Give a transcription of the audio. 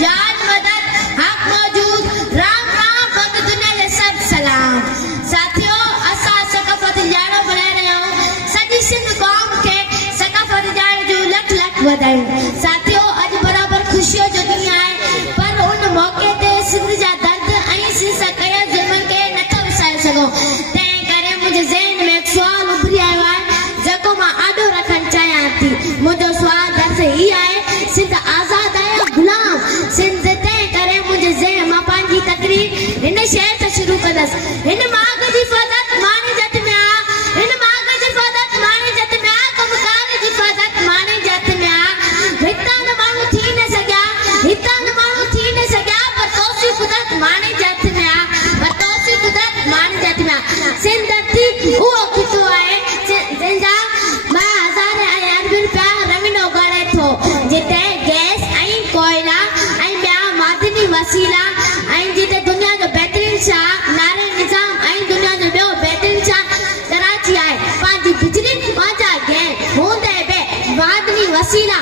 याद मदद हक मौजूद राम राम बंद दुनिया ले सब सलाम। साथियों असा सकाफत जानो बनाए रहे हो सजी सिंध कौम के सकाफत जाने जो लख लख बधाई। साथियों आज बराबर खुशियों जो दुनिया है पर उन मौके ते सिंध जा दर्द ऐं सिंध सां कया जुल्मनि खे नथो विसारे सघूं। तंहिं करे मुंहिंजे ज़हन में हिकु सुवाल उभरी आयो आहे जेको मां आॾो रखणु चाहियां थी। मुंहिंजो सुवाल दर्स ही आहे सिंध आज़ाद आहे या गुलाम। सिंध तंहिं करे मुंहिंजे ज़हन मां पंहिंजी तकरीर हिन शहर सां शुरू कंदसि। हिन माग जी हिफ़ाज़त मानी जत में आ, हिन माग जी हिफ़ाज़त मानी जत में आ, कमकार जी हिफ़ाज़त मानी जत में आ। हितां न माण्हू थी न सघिया, हितां न माण्हू थी न सघिया पर तोसी कुदरत मानी जत में आ, पर तोसी कुदरत मानी जत में आ। सिंध धरती उहो खितो आहे जंहिंजा 1000 ऐं अरबनि पिया रंगन उगाड़े थो, जिते गैस ऐं कोयला ऐं ॿिया मादनी वसीला ऐं जिते दुनिया जो बहितरीन शाह नारे निज़ाम ऐं दुनिया जो ॿियो बहितरीन शाह कराची आहे। पंहिंजी बिजली पंहिंजा गैस हूंदे बि मादनी वसीला